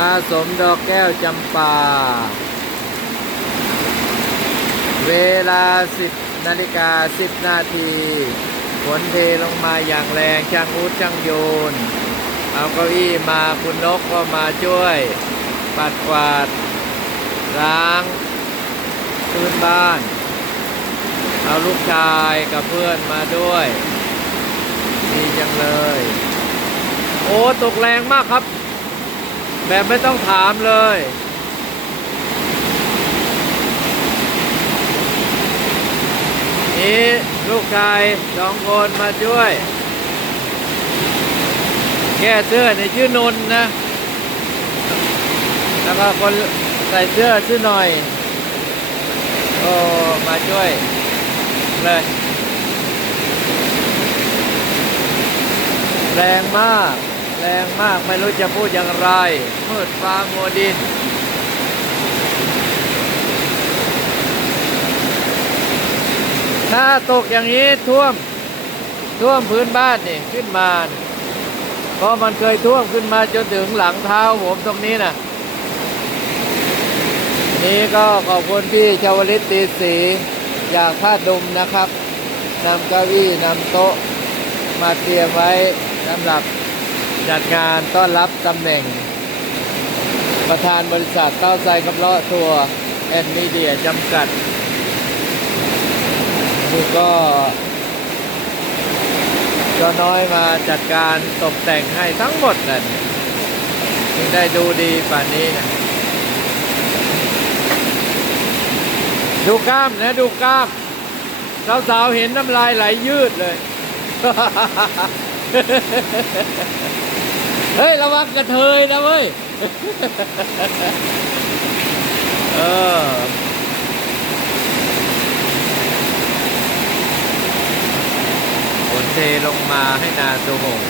อาสมดอกแก้วจำปา เวลา 10นาฬิกา 10 นาทีฝนเทลงมาอย่างแรงช่างอูดช่างโยน เอาเก้าอี้มาคุณนกก็มาช่วย ปัดกวาด ล้างพื้นบ้าน เอาลูกชายกับเพื่อนมาด้วย ดีจังเลย โอ้ ตกแรงมากครับ แบบไม่ต้องถามเลย นี่ลูกชายสองคนมาช่วย แก้เสื้อในชื่อนนนะ แล้วก็คนใส่เสื้อชื่อหน่อย โอ้มาช่วยเลยแรงมาก แรงมากไม่รู้จะพูดอย่างไร มืดฟ้ามัวดิน ถ้าตกอย่างนี้ท่วมท่วมพื้นบ้านนี่ขึ้นมา เพราะมันเคยท่วมขึ้นมาจนถึงหลังเท้าผมตรงนี้นะนี่ก็ขอบคุณพี่ชาวลิตตีสีจากท่าดุมนะครับนำเก้าอี้นำโต๊ะมาเตรียมไว้สำหรับ จัดงานต้อนรับตำแหน่ง ประธานบริษัทเต้าไซกับเลาะทัวร์แอนมีเดียจำกัดนี่ก็ก็น้อยมาจัดการตกแต่งให้ทั้งหมดนั่นถึงได้ดูดีป่านนี้นะดูกล้ามนะดูกล้ามสาวๆเห็นน้ำลายไหลยืดเลย เฮ้ย ระวังกระเทยนะเว้ย เออฝนเทลงมาให้นาตัวหง